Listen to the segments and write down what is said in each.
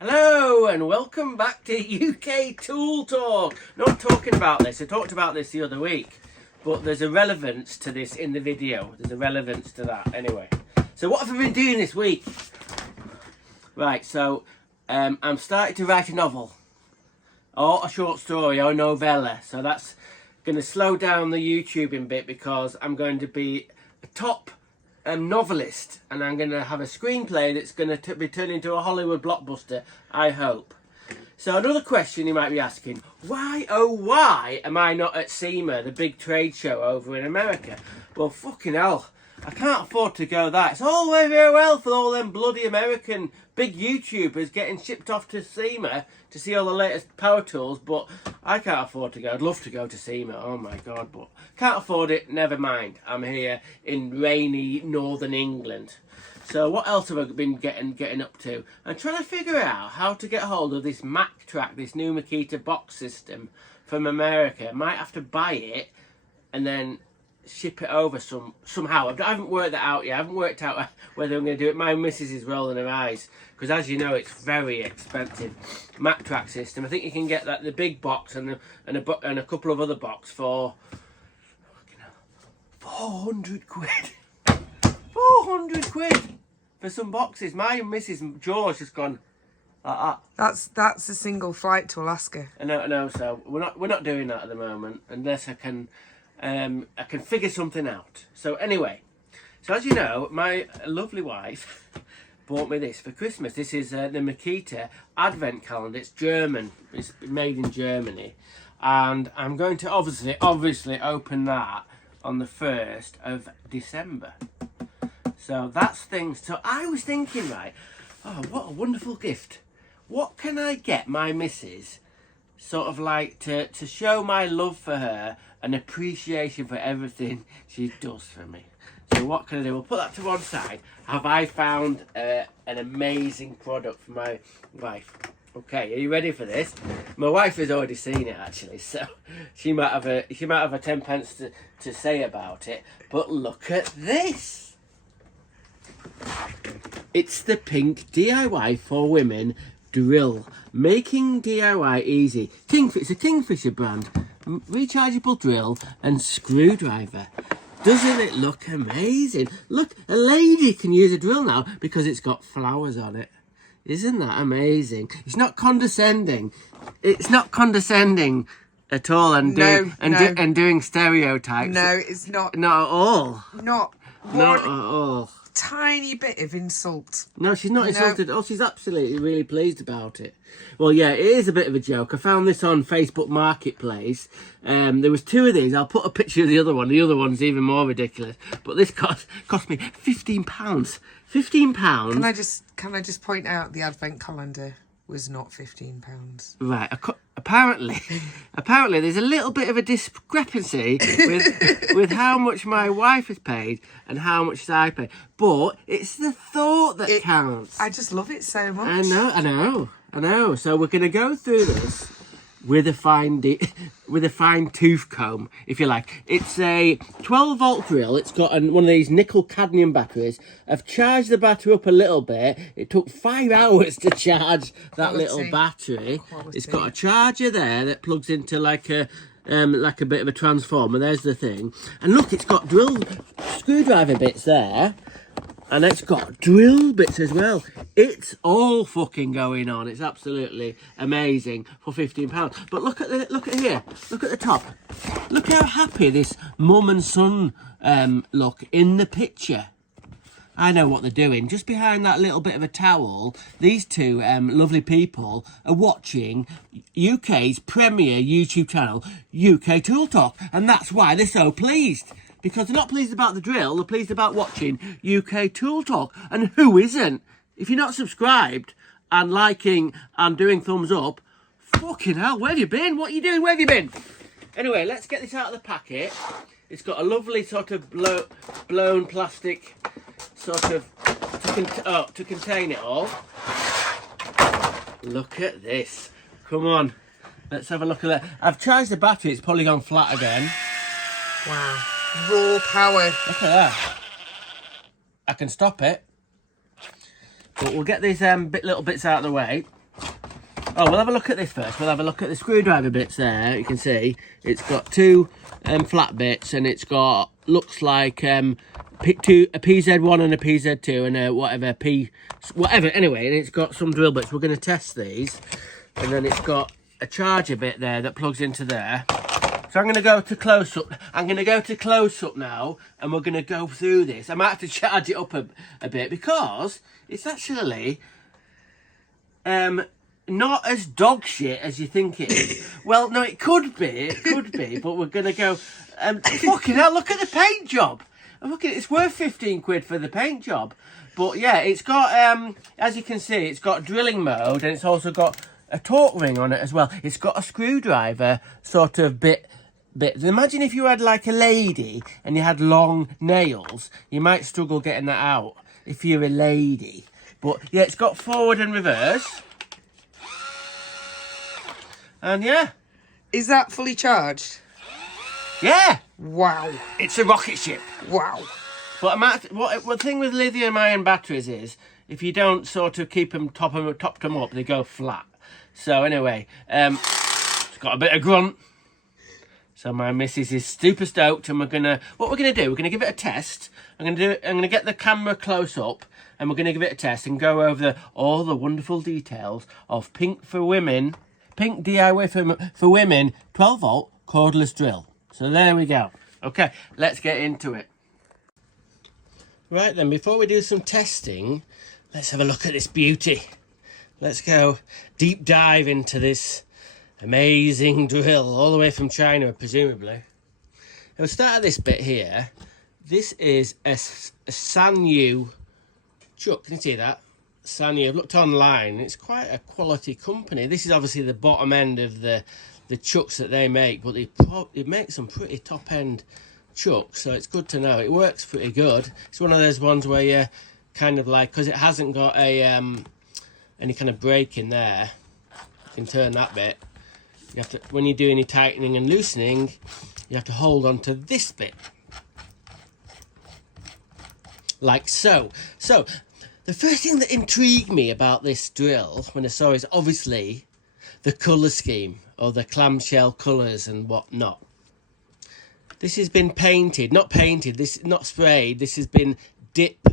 Hello and welcome back to UK Tool Talk. Not talking about this, I talked about this the other week, but there's a relevance to this in the video. There's a relevance to that anyway. So what have I been doing this week? Right, so I'm starting to write a novel. Or a short story or a novella. So that's going to slow down the YouTubing bit because I'm going to be a top novelist, and I'm going to have a screenplay that's going to be turned into a Hollywood blockbuster, I hope. So another question you might be asking, why, oh why, am I not at SEMA, the big trade show over in America? Well, fucking hell, I can't afford to go that. It's all very well for all them bloody American big YouTubers getting shipped off to SEMA to see all the latest power tools, but I can't afford to go. I'd love to go to SEMA, oh my god, but can't afford it, never mind. I'm here in rainy northern England. So what else have I been getting up to? I'm trying to figure out how to get hold of this Mac Track, this new Makita box system from America. I might have to buy it and then ship it over somehow. I haven't worked that out yet. I haven't worked out whether I'm going to do it. My missus is rolling her eyes because, as you know, it's very expensive. Mac Track system. I think you can get that the big box and a couple of other box for 400 quid. 400 quid for some boxes. My missus jaw's just gone like that. That's a single flight to Alaska. I know. So we're not doing that at the moment unless I can figure something out. So anyway, so as you know, my lovely wife bought me this for Christmas. This is the Makita Advent Calendar. It's German. It's made in Germany, and I'm going to obviously open that on the 1st of December. So that's things. So I was thinking, right, oh, what a wonderful gift. What can I get my missus, sort of like to show my love for her and appreciation for everything she does for me? So what can I do? We'll put that to one side. Have I found an amazing product for my wife? Okay, are you ready for this? My wife has already seen it actually, so she might have a 10 pence to say about it. But look at this. It's the pink DIY for women drill, making DIY easy. It's a Kingfisher brand, rechargeable drill and screwdriver. Doesn't it look amazing? Look, a lady can use a drill now because it's got flowers on it. Isn't that amazing? It's not condescending. It's not condescending at all, and doing stereotypes. No, it's not. Not at all. Not at all. Tiny bit of insult. No, she's not insulted. Oh, she's absolutely really pleased about it. Well, yeah, it is a bit of a joke. I found this on Facebook Marketplace. There was 2 of these. I'll put a picture of the other one. The other one's even more ridiculous. But this cost me £15. £15. Can I just point out the advent calendar was not £15. Right. Apparently, there's a little bit of a discrepancy with how much my wife has paid and how much I paid. But it's the thought that counts. I just love it so much. I know. So we're going to go through this with a fine tooth comb, if you like. It's a 12-volt drill. It's got one of these nickel cadmium batteries. I've charged the battery up a little bit. It took 5 hours to charge that little battery. It's got a charger there that plugs into like a bit of a transformer. There's the thing. And look, it's got screwdriver bits there. And it's got drill bits as well. It's all fucking going on. It's absolutely amazing for £15. But look at here. Look at the top. Look how happy this mum and son look in the picture. I know what they're doing. Just behind that little bit of a towel, these 2 lovely people are watching UK's premier YouTube channel, UK Tool Talk. And that's why they're so pleased. Because they're not pleased about the drill, they're pleased about watching UK Tool Talk. And who isn't? If you're not subscribed and liking and doing thumbs up, fucking hell, where have you been? What are you doing? Where have you been? Anyway, let's get this out of the packet. It's got a lovely sort of blown plastic sort of to contain it all. Look at this. Come on, let's have a look at that. I've charged the battery, it's probably gone flat again. Wow. Raw power. Look at that. I can stop it. But we'll get these little bits out of the way. Oh, we'll have a look at this first. We'll have a look at the screwdriver bits there. You can see it's got two flat bits, and it's got, looks like a PZ1 and a PZ2 and a whatever. Anyway, and it's got some drill bits. We're going to test these, and then it's got a charger bit there that plugs into there. So I'm going to go to close up. I'm going to go to close up now, and we're going to go through this. I might have to charge it up a bit because it's actually not as dog shit as you think it is. Well, no, it could be, but we're going to go... fucking hell, look at the paint job. Look at it, it's worth 15 quid for the paint job. But yeah, it's got, as you can see, it's got drilling mode, and it's also got a torque ring on it as well. It's got a screwdriver sort of bit. Imagine if you had like a lady and you had long nails, you might struggle getting that out if you're a lady. But yeah, it's got forward and reverse. And yeah. Is that fully charged? Yeah. Wow. It's a rocket ship. Wow. But the thing with lithium ion batteries is, if you don't sort of keep them, top them up, they go flat. So anyway, it's got a bit of grunt. So my missus is super stoked, and what we're gonna do, we're gonna give it a test. I'm gonna get the camera close up, and we're gonna give it a test and go over all the wonderful details of Pink DIY for women 12 volt cordless drill. So there we go. Okay, let's get into it. Right then, before we do some testing, let's have a look at this beauty. Let's go deep dive into this amazing drill, all the way from China, presumably. We'll start at this bit here. This is a sooo chuck. Can you see that? Sooo. I've looked online. It's quite a quality company. This is obviously the bottom end of the chucks that they make, but they make some pretty top end chucks, so it's good to know. It works pretty good. It's one of those ones where you kind of like, because it hasn't got a any kind of brake in there, you can turn that bit. You have to, when you do any tightening and loosening, you have to hold on to this bit, like so. So the first thing that intrigued me about this drill when I saw it is obviously the colour scheme, or the clamshell colours and whatnot. This has been painted, not sprayed, this has been dip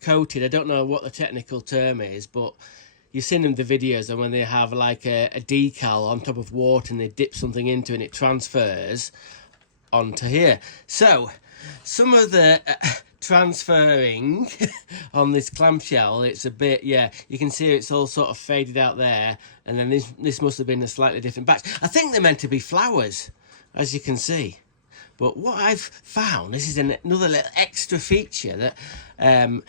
coated. I don't know what the technical term is, but you've seen in the videos, and when they have like a decal on top of water and they dip something into it and it transfers onto here. So some of the transferring on this clamshell, it's a bit, yeah, you can see it's all sort of faded out there, and then this must have been a slightly different batch. I think they're meant to be flowers, as you can see. But what I've found, this is another little extra feature, that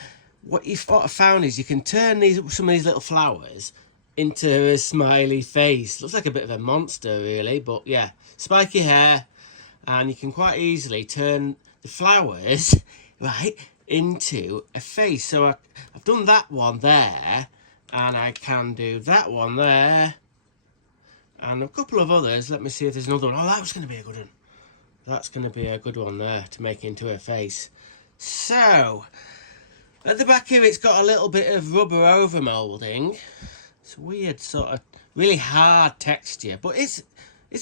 what you've found is you can turn some of these little flowers into a smiley face. Looks like a bit of a monster, really, but yeah, spiky hair, and you can quite easily turn the flowers right into a face. So I've done that one there, and I can do that one there, and a couple of others. Let me see if there's another one. Oh, that was going to be a good one. That's going to be a good one there to make into a face. So at the back here, it's got a little bit of rubber over moulding. It's a weird sort of really hard texture, but it's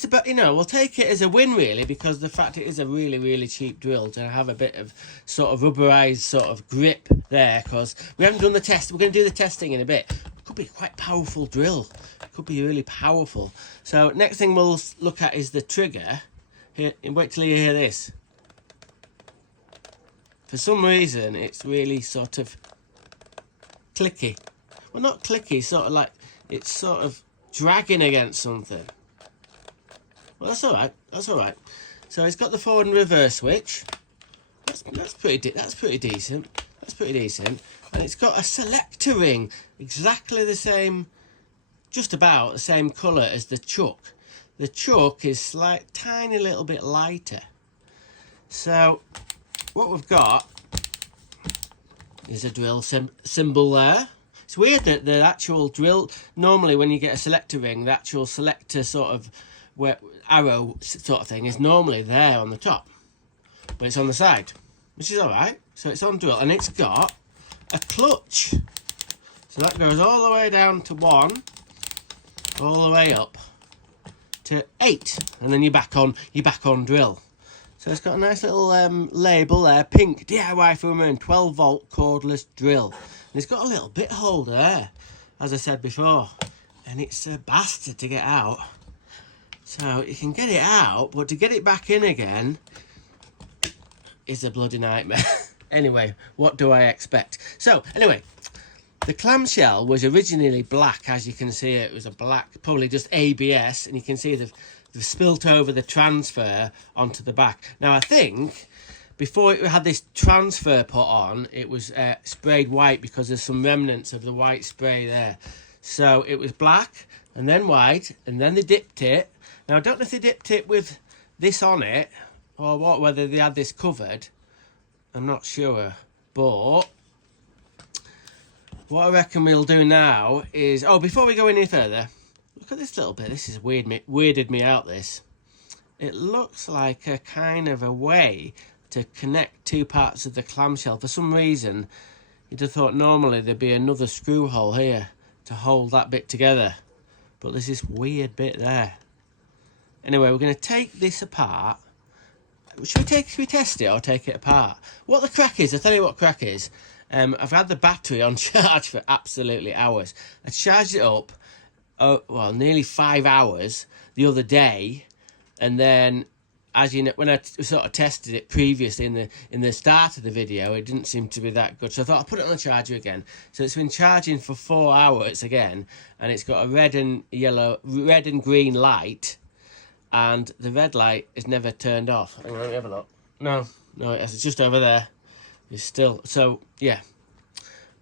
about, you know, we'll take it as a win really, because the fact it is a really cheap drill to have a bit of sort of rubberized sort of grip there, because we haven't done the test. We're going to do the testing in a bit. It could be quite powerful drill. It could be really powerful. So next thing we'll look at is the trigger. Here, wait till you hear this. For some reason, it's really sort of clicky. Well, not clicky, sort of like it's sort of dragging against something. Well, that's all right. That's all right. So it's got the forward and reverse switch. That's pretty decent. That's pretty decent. And it's got a selector ring, exactly the same, just about the same colour as the chuck. The chuck is tiny little bit lighter. So what we've got is a drill symbol there. It's weird that the actual drill, normally when you get a selector ring, the actual selector sort of arrow sort of thing is normally there on the top, but it's on the side, which is all right. So it's on drill, and it's got a clutch. So that goes all the way down to 1, all the way up to 8, and then you're back on drill. So it's got a nice little label there, pink DIY for women 12 volt cordless drill. And it's got a little bit holder there, as I said before, and it's a bastard to get out. So you can get it out, but to get it back in again is a bloody nightmare. Anyway, what do I expect? So anyway, the clamshell was originally black, as you can see. It was a black, probably just ABS, and you can see they've spilt over the transfer onto the back. Now I think before it had this transfer put on, it was sprayed white because there's some remnants of the white spray there. So it was black and then white, and then they dipped it. Now I don't know if they dipped it with this on it or what, whether they had this covered. I'm not sure, but what I reckon we'll do now is, oh, before we go any further, look at this little bit. This is weirded me out, this. It looks like a kind of a way to connect two parts of the clamshell. For some reason, you'd have thought normally there'd be another screw hole here to hold that bit together, but there's this weird bit there. Anyway, we're going to take this apart. Should we test it or take it apart? What the crack is, I'll tell you what crack is. I've had the battery on charge for absolutely hours. I charged it up, well, nearly 5 hours the other day, and then, as you know, when I sort of tested it previously in the start of the video, it didn't seem to be that good. So I thought I'll put it on the charger again. So it's been charging for 4 hours again, and it's got a red and green light. And the red light is never turned off. Hang on, let me have a look. No, it's just over there. It's still, so yeah.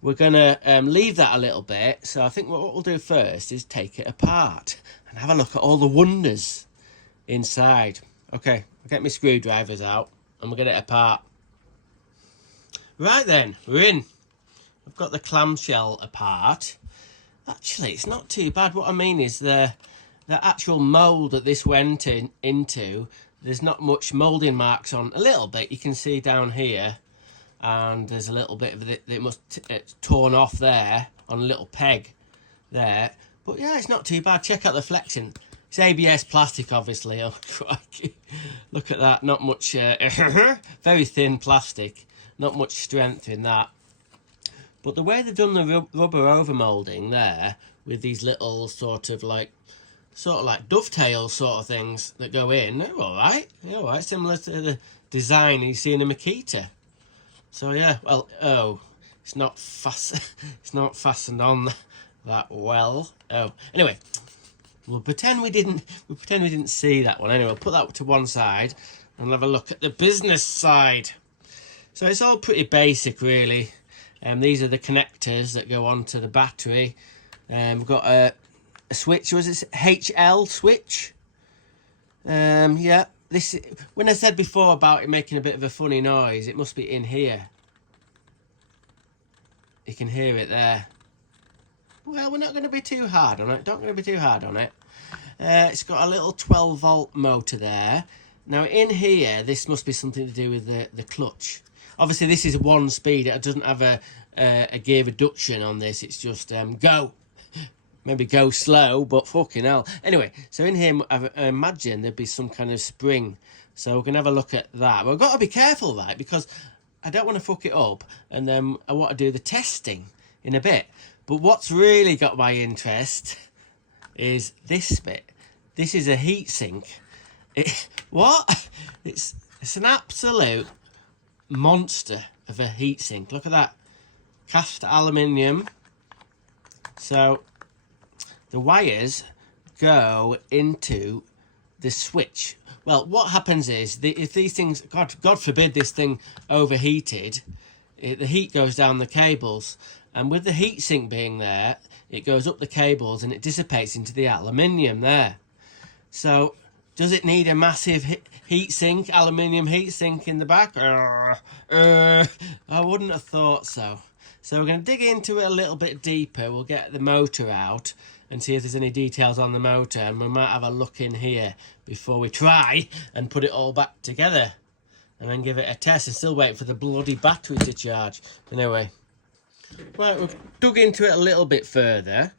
We're gonna leave that a little bit. So I think what we'll do first is take it apart and have a look at all the wonders inside. Okay, I'll get my screwdrivers out and we'll get it apart. Right then, we're in. I've got the clamshell apart. Actually, it's not too bad. What I mean is the actual mould that this went into, there's not much moulding marks on. A little bit, you can see down here, and there's a little bit of it that it's torn off there on a little peg there. But yeah, it's not too bad. Check out the flexion. It's ABS plastic, obviously. Oh, crikey. Look at that. Not much, very thin plastic. Not much strength in that. But the way they've done the rubber over moulding there, with these little sort of like dovetail sort of things that go in, they're all right. They're all right, similar to the design you see in a Makita. So yeah, well, oh, it's not fastened on that well. Oh, anyway, we'll pretend we didn't see that one. Anyway, we'll put that to one side and have a look at the business side. So it's all pretty basic, really. These are the connectors that go onto the battery. We've got a switch. Was it HL switch? Yeah. This, when I said before about it making a bit of a funny noise, it must be in here. You can hear it there. Well, we're not going to be too hard on it. Don't going to be too hard on it. It's got a little 12 volt motor there. Now in here, this must be something to do with the clutch. Obviously, this is one speed. It doesn't have a gear reduction on this. It's just go. Maybe go slow, but fucking hell. Anyway, so in here, I imagine there'd be some kind of spring. So we're going to have a look at that. But I've got to be careful, right? Because I don't want to fuck it up. And then I want to do the testing in a bit. But what's really got my interest is this bit. This is a heat sink. What? It's an absolute monster of a heat sink. Look at that. Cast aluminium. So the wires go into the switch. Well, what happens is, if these things, God forbid this thing overheated, the heat goes down the cables. And with the heatsink being there, it goes up the cables and it dissipates into the aluminium there. So, does it need a massive heatsink, aluminium heatsink in the back? I wouldn't have thought so. So we're going to dig into it a little bit deeper. We'll get the motor out and see if there's any details on the motor, and we might have a look in here before we try and put it all back together and then give it a test and still wait for the bloody battery to charge. Anyway, right, we've dug into it a little bit further.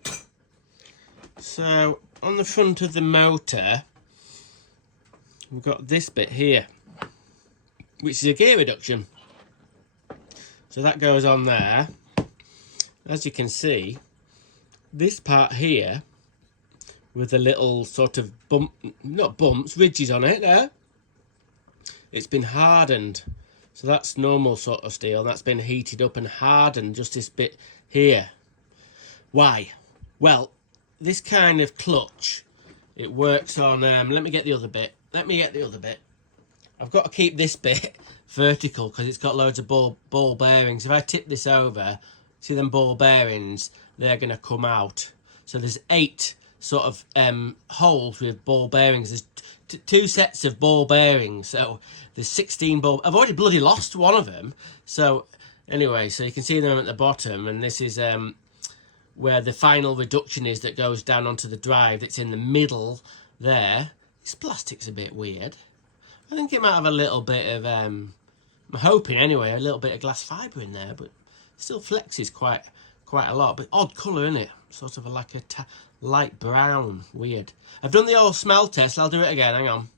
So on the front of the motor, we've got this bit here, which is a gear reduction. So that goes on there. As you can see, this part here with the little sort of not bumps, ridges on it there, it's been hardened. So that's normal sort of steel. That's been heated up and hardened, just this bit here. Why? Well, this kind of clutch, it works on, let me get the other bit. I've got to keep this bit vertical because it's got loads of ball bearings. If I tip this over, see them ball bearings, they're going to come out. So there's 8 sort of holes with ball bearings. There's 2 sets of ball bearings. So there's 16 ball. I've already bloody lost one of them. So anyway, so you can see them at the bottom, and this is where the final reduction is that goes down onto the drive. That's in the middle there. This plastic's a bit weird. I think it might have a little bit of, I'm hoping anyway, a little bit of glass fibre in there, but still flexes quite a lot. But odd colour, isn't it? Sort of like a light brown. Weird. I've done the old smell test. I'll do it again. Hang on.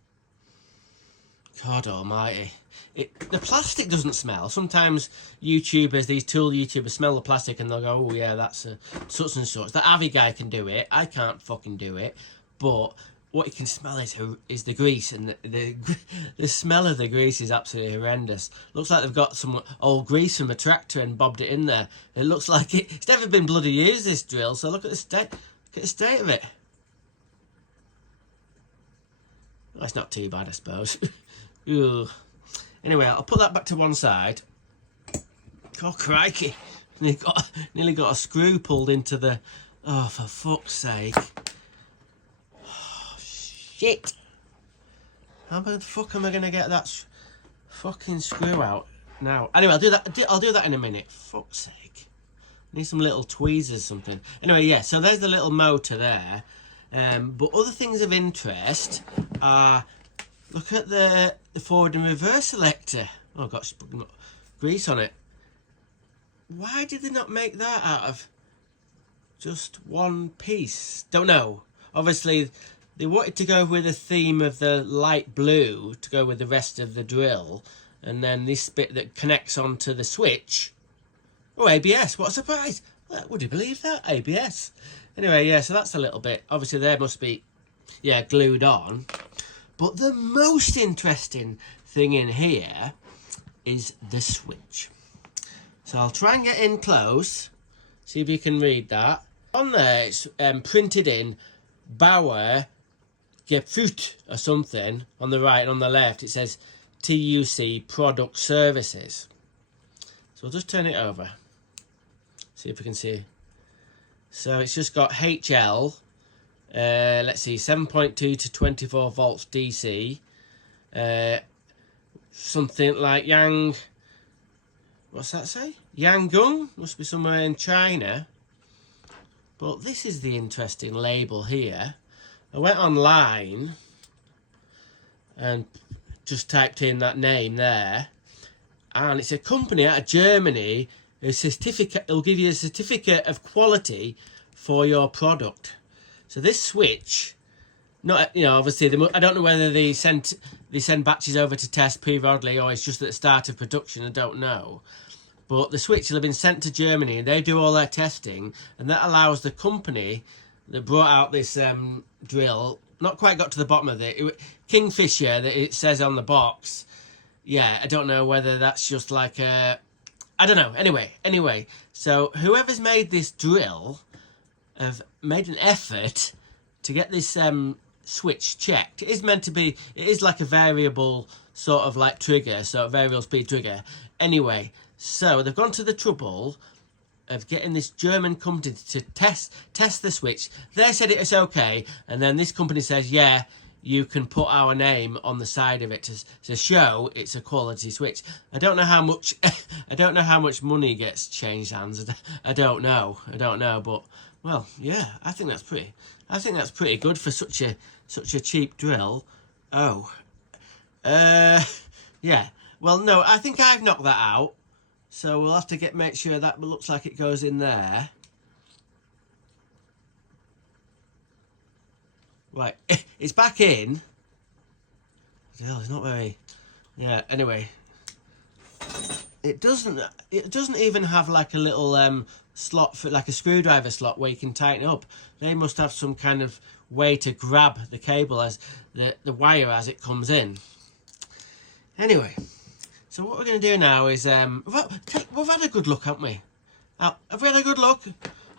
God almighty. The plastic doesn't smell. Sometimes YouTubers, these tool YouTubers, smell the plastic and they'll go, oh yeah, that's a such and such. The Avi guy can do it. I can't fucking do it. But what you can smell is the grease, and the smell of the grease is absolutely horrendous. Looks like they've got some old grease from a tractor and bobbed it in there. It looks like it's never been bloody used, this drill. So look at the state. Look at the state of it. Well, it's not too bad, I suppose. Ugh. Anyway, I'll put that back to one side. Oh crikey! Nearly got a screw pulled into the. Oh, for fuck's sake! Shit! How the fuck am I gonna get that fucking screw out now? Anyway, I'll do that in a minute. Fuck's sake! Need some little tweezers, something. Anyway, yeah. So there's the little motor there. But other things of interest are, look at the forward and reverse selector. Oh, got grease on it. Why did they not make that out of just one piece? Don't know. Obviously, they wanted to go with the theme of the light blue to go with the rest of the drill. And then this bit that connects onto the switch. Oh, ABS. What a surprise. Would you believe that? ABS. Anyway, yeah, so that's a little bit. Obviously, they must be, yeah, glued on. But the most interesting thing in here is the switch. So I'll try and get in close. See if you can read that. On there, it's printed in Bauer Gefut or something. On the right and on the left, it says TUC Product Services. So I'll just turn it over. See if we can see. So it's just got HL. Let's see, 7.2 to 24 volts DC. Something like Yang. What's that say? Yangon? Must be somewhere in China. But this is the interesting label here. I went online and just typed in that name there. And it's a company out of Germany. A certificate. It'll give you a certificate of quality for your product. So this switch, not, you know, obviously I don't know whether they send batches over to test periodically or it's just at the start of production. I don't know. But the switch will have been sent to Germany and they do all their testing, and that allows the company that brought out this drill, not quite got to the bottom of it, Kingfisher, that it says on the box. Yeah, I don't know whether that's just like a, I don't know. Anyway, so whoever's made this drill have made an effort to get this switch checked. It is meant to be, it is like a variable sort of like trigger, so a variable speed trigger. Anyway, so they've gone to the trouble of getting this German company to test the switch. They said it was okay, and then this company says, yeah, you can put our name on the side of it to show it's a quality switch. I don't know how much I don't know how much money gets changed hands. I don't know, but well, yeah, I think that's pretty good for such a cheap drill. Oh. Yeah. Well, no, I think I've knocked that out. So we'll have to make sure that looks like it goes in there. Right, it's back in. Hell, it's not very... Yeah, anyway. It doesn't even have like a little slot for like a screwdriver slot where you can tighten it up. They must have some kind of way to grab the cable as the wire as it comes in. Anyway, so what we're going to do now is we've had a good look, haven't we? Have we had a good look?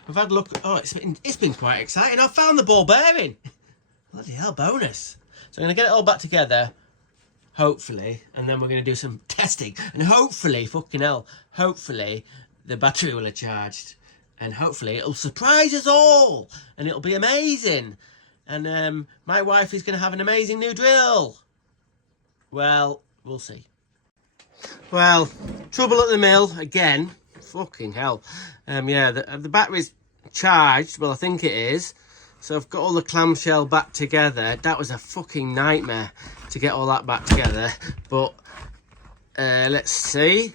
We've had a look. Oh, it's been quite exciting. I found the ball bearing. Bloody hell, bonus. So I'm going to get it all back together, hopefully, and then we're going to do some testing. And hopefully, fucking hell, hopefully the battery will have charged. And hopefully it'll surprise us all. And it'll be amazing. And my wife is going to have an amazing new drill. Well, we'll see. Well, trouble at the mill again. Fucking hell. Yeah, the battery's charged. Well, I think it is. So I've got all the clamshell back together. That was a fucking nightmare to get all that back together. But let's see.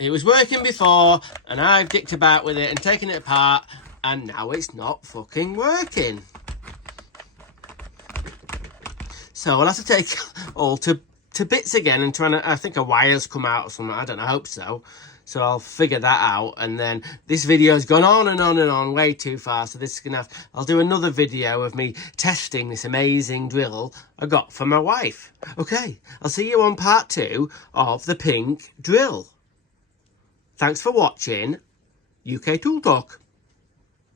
It was working before, and I've dicked about with it and taken it apart, and now it's not fucking working. So I'll have to take all to bits again and try to, I think a wire's come out or something, I don't know, I hope so. So I'll figure that out, and then this video's gone on and on and on way too far, so this is gonna I'll do another video of me testing this amazing drill I got for my wife. Okay, I'll see you on part 2 of the pink drill. Thanks for watching UK Tool Talk.